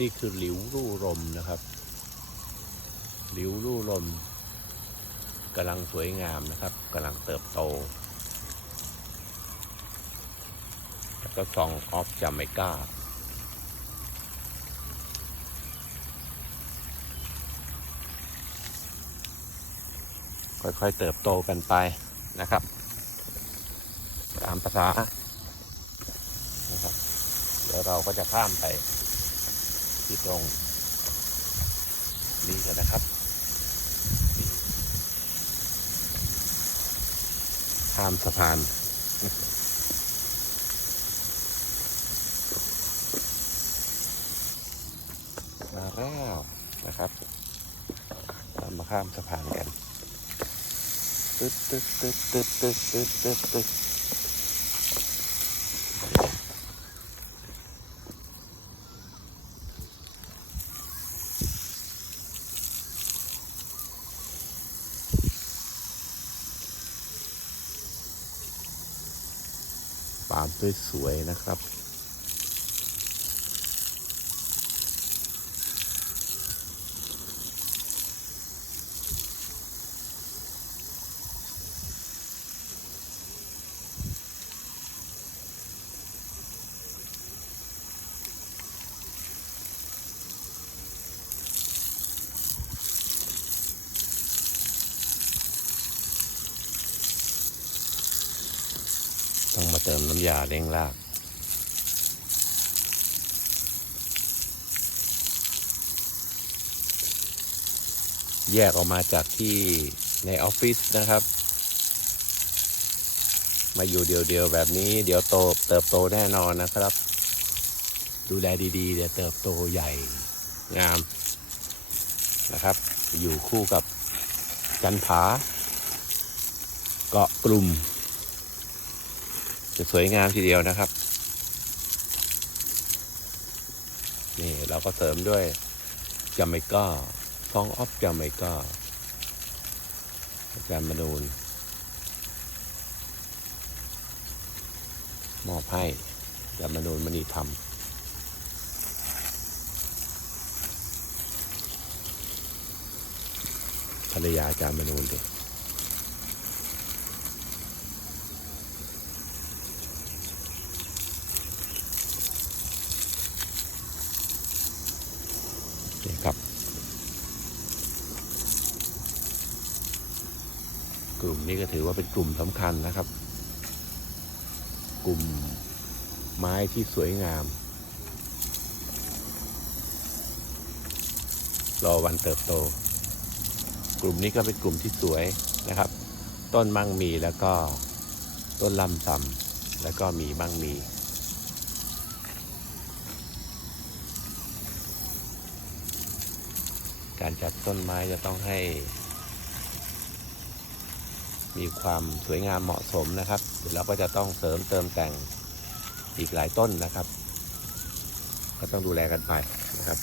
นี่คือหลิวรู่ลมนะครับ หลิวรู่ลมกำลังสวยงามนะครับกำลังเติบโต แล้วก็ซองออฟจาไมกาค่อยๆเติบโตกันไปนะครับ ตามภาษานะครับ เดี๋ยวเราก็จะข้ามไป ที่ตรงนี้นะครับข้ามสะพานมาแล้วนะครับเรามาข้ามสะพานกันตึ๊ดตึ๊ดตึ๊ดตึ๊ดตึ๊ดตึ๊ดตึ๊ด ตึ๊ดปาล์มสวยๆนะครับ เติมน้ำยาเร่งรากแยกออกมาจากที่ในออฟฟิศนะครับ มาอยู่เดียวๆแบบนี้ เดี๋ยวโตเติบโตแน่นอนนะครับ ดูแลดีๆ เดี๋ยวเติบโตใหญ่งามนะครับ อยู่คู่กับจันผา เกาะกลุ่ม จะสวยงามทีเดียวนะครับ นี่เราก็เสริมด้วยจาไมก้าฟองออฟจาไมก้าอาจารย์มนูนมอบให้อาจารย์มนูนมณีธรรมภรรยาอาจารย์มนูนดินี่ครับ กลุ่มนี้ก็ถือว่าเป็นกลุ่มสำคัญนะครับ กลุ่มไม้ที่สวยงาม รอวันเติบโต กลุ่มนี้ก็เป็นกลุ่มที่สวยนะครับ ต้นมั่งมีแล้วก็ต้นลำซำแล้วก็มีมั่งมีการจัดต้นไม้จะต้องให้ มีความสวยงามเหมาะสมนะครับ เดี๋ยวเราก็จะต้องเสริมเติมแต่งอีกหลายต้นนะครับ ก็ต้องดูแลกันไปนะครับ